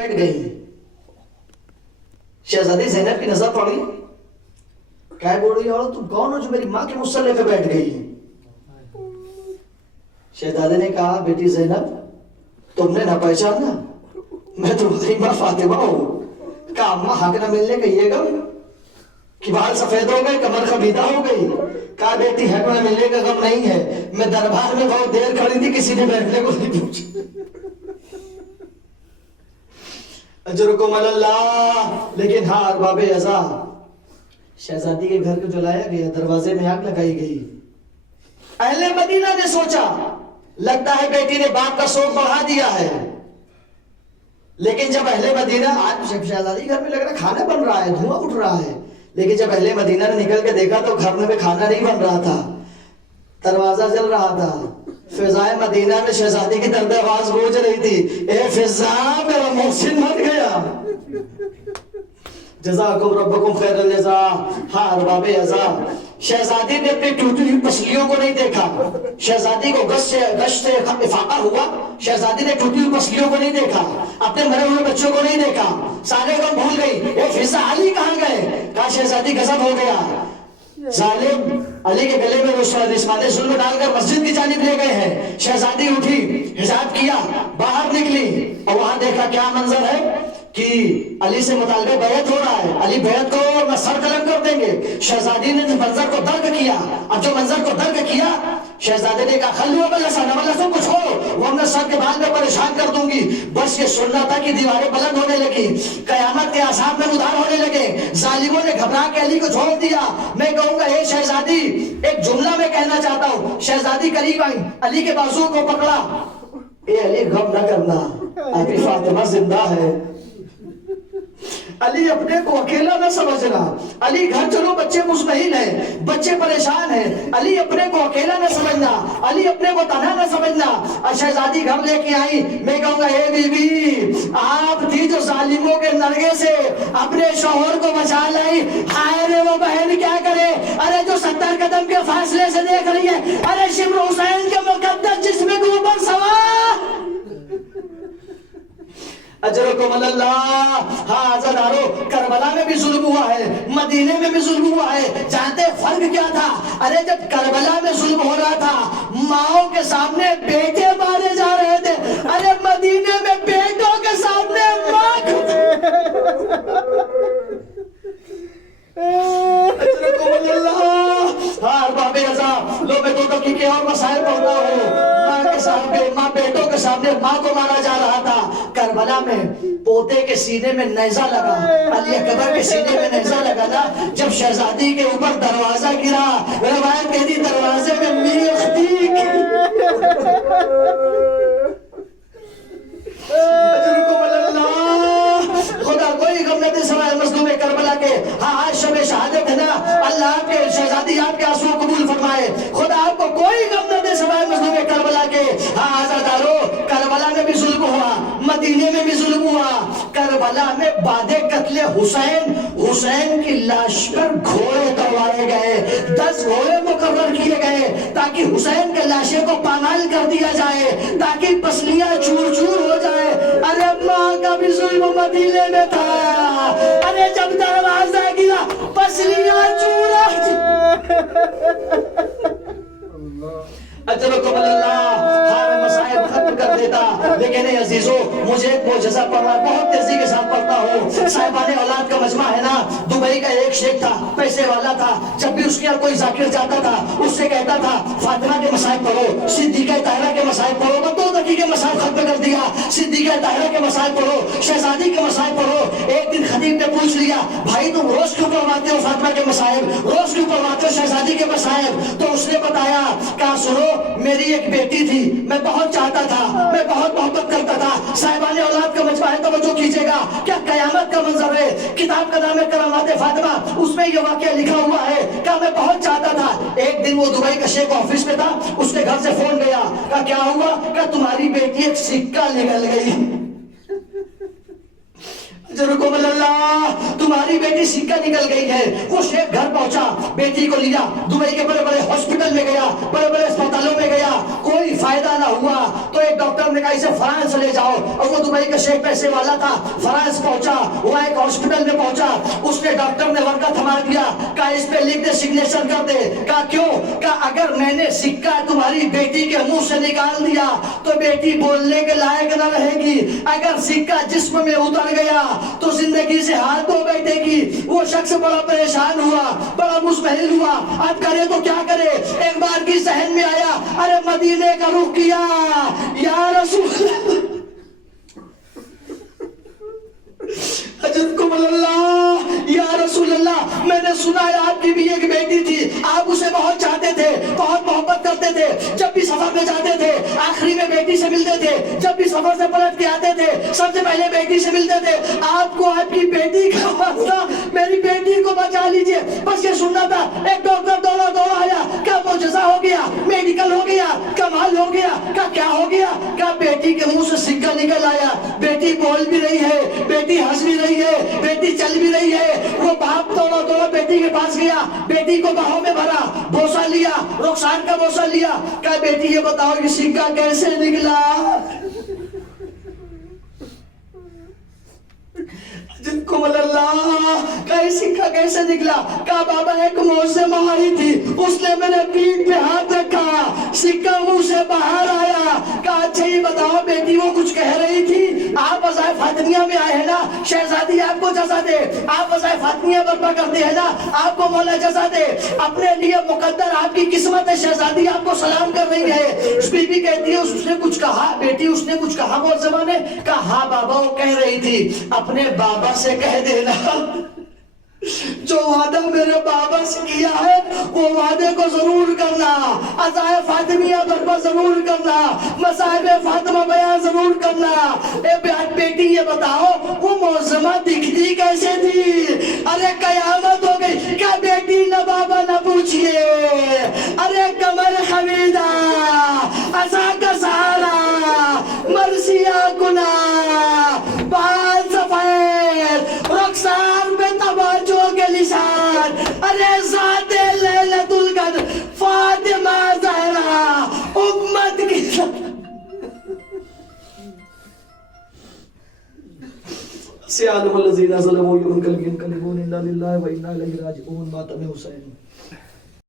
بیٹھ گئی. شہزادی زینب کی نظر پڑی. کیا بول رہی عورت تم کون ہو جو میری ماں کے مصلے پہ بیٹھ گئی؟ شہزادے نے کہا بیٹی زینب تم نے نہ پہچانا میں تمہاری ماں فاطمہ ہوں. کہا اماں حق نہ ملنے کا یہ غم کہ بال سفید ہو گئے کمر خمیدہ ہو گئی. کہا بیٹی حق نہ ملنے کا غم نہیں ہے، میں دربار میں بہت دیر کھڑی تھی کسی نے بیٹھنے کو نہیں پوچھا. اجرکم اللہ. لیکن ہاں ارباب عزا شہزادی کے گھر کو جلایا گیا، دروازے میں آگ لگائی گئی. اہل مدینہ نے سوچا لگتا ہے بیٹی نے باپ کا شوق بڑھا دیا ہے. لیکن جب اہل مدینہ آج شہزادی گھر میں لگ رہا ہے کھانا بن رہا ہے، دھواں اٹھ رہا ہے، لیکن جب اہل مدینہ نے نکل کے دیکھا تو گھر میں کھانا نہیں بن رہا تھا، دروازہ جل رہا تھا. فضائے مدینہ میں شہزادی کی درد آواز گونج رہی تھی، اے فضا میرا محسن مر گیا. جزاکم ربکم خیر الجزا. ہاں ارباب عزا شہزادی نے اپنی ٹوٹی ہوئی پسلیوں کو نہیں دیکھا. شہزادی کو گشت سے افاقہ ہوا. شہزادی نے ٹوٹی ہوئی پسلیوں کو نہیں دیکھا، اپنے مرے ہوئے بچوں کو نہیں دیکھا، سارے کو بھول گئی. اے فضا علی کہاں گئے؟ کہا شہزادی غضب ہو گیا، ظالم علی کے گلے میں رسوان ظلم ڈال کر مسجد کی جانب لے گئے ہیں. شہزادی اٹھی، حجاب کیا، باہر نکلی اور وہاں دیکھا کیا منظر ہے کہ علی سے مطالبہ بیعت ہو رہا ہے. علی بیعت کو نہ سر قلم کر دیں گے. شہزادی نے منظر کو درک کیا. اب جو منظر کو درک کیا شہزادے نے کہا خلو ابلسان کچھ ہو ورنہ سر کے بال میں پریشان کر دوں گی. بس یہ سننا تھا کہ دیواریں بلند ہونے لگی، قیامت کے آثار میں ادھار ہونے لگے. ظالموں نے گھبرا کے علی کو چھوڑ دیا. میں کہوں گا اے شہزادی ایک جملہ میں کہنا چاہتا ہوں. شہزادی قریب آئی، علی کے بازو کو پکڑا. اے علی غم نہ کرنا، ابھی فاطمہ زندہ ہے. علی اپنے کو اکیلا نہ سمجھنا. علی گھر چلو بچے مطمئن ہیں، بچے پریشان ہیں. علی اپنے کو اکیلا نہ سمجھنا، علی اپنے کو تنہا نہ سمجھنا. شہزادی گھر لے کے آئی. میں کہوں گا اے بی بی آپ تھی جو ظالموں کے نرگے سے اپنے شوہر کو بچا لائی. ہائے رے وہ بہن کیا کرے. ارے جو 70 قدم کے فاصلے سے دیکھ رہی ہے، ارے شمر حسین کے مقدس جسم کے اوپر سوار. اجرکم اللہ. ہاں عزادارو کربلا میں بھی ظلم ہوا ہے، مدینے میں بھی ظلم ہوا ہے. جانتے فرق کیا تھا؟ ارے جب کربلا میں ظلم ہو رہا تھا ماؤں کے سامنے بیٹے مارے جا رہے تھے، ارے مدینے میں بیٹوں کے سامنے ماں. اجرکم اللہ. ہاں ارباب عزا لو میں دو دقیقے اور مسائل پڑھتا ہوں. ماں کے سامنے ماں بیٹوں کے سامنے ماں کو مارا جا رہا تھا. کربلا میں پوتے کے سینے میں نیزہ لگا، علی اکبر کے سینے میں نیزہ لگا نا. جب شہزادی کے اوپر دروازہ گرا، روایت کہتی دروازے میں میخ تھی. اجرکم اللہ. خدا کوئی غم نہ دے سوائے مظلوم کربلا کے. ہاں آج شب شہادت ہے نا، اللہ آپ کے شہزادی آپ کے آنسو قبول فرمائے. خدا آپ کو کوئی غم نہ دے سوائے مظلوم کربلا کے. ہاں عزادارو کربلا میں بھی ظلم ہوا، مدینے میں بھی ظلم ہوا. کربلا میں بعد قتل حسین کی لاش پر گھوڑے دوڑائے گئے، 10 گھوڑے مقرر کیے گئے تاکہ حسین کے لاشے کو پامال کر دیا جائے، تاکہ پسلیاں چور چور ہو جائے. ارے ماں کا بھی ظلم مدینے میں تھا. ارے جب دروازہ گرا پسلیاں چور. اجرکم اللہ. ہاں میں مسائل ختم کر دیتا لیکن اے عزیزو مجھے ایک معجزہ پڑھنا بہت تیزی کے ساتھ پڑھتا ہوں. صاحبان اولاد کا مجمع ہے نا. دبئی کا ایک شیخ تھا، پیسے والا تھا. جب بھی اس کے کوئی ذاکر جاتا تھا اس سے کہتا تھا فاطمہ کے مسائل پڑھو، صدیقہ طاہرہ کے مسائل پڑھو. میں 2 دقیقے مسائل ختم کر دیا. صدیقہ طاہرہ کے مسائل پڑھو، شہزادی کے مسائل پڑھو. ایک دن خطیب نے پوچھ لیا بھائی تم روز کیوں پڑھواتے ہو فاطمہ کے مسائل، روز کیوں پڑھواتے ہو شہزادی کے مسائل؟ تو اس نے بتایا کہا سنو میری ایک بیٹی تھی، میں بہت چاہتا تھا، میں بہت محبت کرتا تھا. صاحبان اولاد کا مجمع ہے، توجہ کیجئے گا. کیا قیامت کا منظر ہے. کتاب کا نام ہے کرامات فاطمہ، اس میں یہ واقعہ لکھا ہوا ہے کہ میں بہت چاہتا تھا. ایک دن وہ دبئی کا شیخ آفس میں تھا، اس کے گھر سے فون گیا. کہا کیا ہوا؟ کہ تمہاری بیٹی ایک سکہ نکل گئی. اجرکم اللہ. تمہاری بیٹی سکہ نکل گئی ہے. وہ شیخ گھر پہنچا، بیٹی کو لیا، دبئی کے بڑے بڑے ہاسپٹل میں گیا، بڑے بڑے اسپتالوں میں گیا، کوئی فائدہ نہ ہوا. تو ایک ڈاکٹر نے نے کہا اسے فرانس لے جاؤ. اور وہ دبئی کا شیخ پیسے والا تھا, فرانس پہنچا, وہاں ایک ہاسپٹل میں پہنچا, اس نے ڈاکٹر نے ورقہ تھما دیا, کہا اس پہ لکھ دے, سگنیچر کر دے. کہا کیوں؟ کہا اگر میں نے سکہ تمہاری بیٹی کے منہ سے نکال دیا تو بیٹی بولنے کے لائق نہ رہے گی, اگر سکہ جسم میں اتر گیا تو زندگی سے ہاتھ دھو بیٹھے گی. وہ شخص بڑا پریشان ہوا, بڑا مشمحل ہوا, اب کرے تو کیا کرے. ایک بار کی ذہن میں آیا, ارے مدینے کا رخ کیا, یا رسول حجتکم اللہ, یا رسول اللہ, میں نے سنا ہے آپ کی بھی ایک بیٹی تھی, آپ اسے بہت چاہتے تھے, بہت محبت کرتے تھے, جب بھی سفر پہ جاتے تھے آخری میں بیٹی سے ملتے تھے, جب بھی سفر سے پلٹ کے آتے تھے سب سے پہلے بیٹی سے ملتے تھے. آپ کو آپ کی بیٹی کا واسطہ, میری بیٹی کو بچا لیجئے, بس یہ سننا تھا. ایک ڈاکٹر دوڑا آیا, کیا معجزہ ہو گیا, میڈیکل ہو گیا, کمال ہو گیا. کیا ہو گیا؟ کیا بیٹی کے منہ سے سکہ نکل آیا, بیٹی بول بھی رہی ہے, بیٹی ہنس بھی رہی ہے, بیٹی چل بھی رہی ہے. وہ باپ دوڑا بیٹی کے پاس گیا, بیٹی کو باہوں میں بھرا, بوسہ لیا, رخسار کا بوسہ لیا. کہا بیٹی یہ بتاؤ یہ سکہ کیسے نکلا؟ جن کو اللہ کا سکہ کیسے نکلا؟ کہا بابا ایک موسم آئی تھی, اس نے میرے پیٹھ پہ ہاتھ رکھا, سکہ منہ سے باہر آیا. کہا اچھا یہ بتاؤ بیٹی وہ کچھ کہہ رہی تھی؟ آپ وظائف فاطمیہ میں آئے ہیں نا, شہزادی آپ کو جزا دے, آپ وظائف فاطمیہ برپا کرتے ہیں نا, آپ کو مولا جزا دے, اپنے لیے مقدر آپ کی قسمت ہے. شہزادی آپ کو سلام کر رہی ہے. اس بی بی کہتی ہے اس نے کچھ کہا بیٹی, اس نے کچھ کہا وہ زمانے؟ کہا ہاں بابا وہ کہہ رہی تھی اپنے بابا سے کہہ دینا جو وعدہ میرے بابا سے کیا ہے وہ وعدے کو ضرور کرنا, عزائے فاطمیہ برپا ضرور کرنا, مصائب فاطمہ بیان ضرور کرنا. اے بیٹی یہ بتاؤ وہ معظمہ دکھتی کیسے تھی؟ ارے قیامت ہو گئی. کیا بیٹی نہ بابا نہ پوچھئے, ارے کمر خمیدہ, عصا کا سہارا, مرثیہ گنا, بال سفید, رخسار میں توجہ کے لسان, ارے ذات لیلۃ القدر فاطمہ زہرا امت کی سیعلم الذین ظلموا ینقلبون انا للہ و انا الیہ راجعون. ماتم حسین.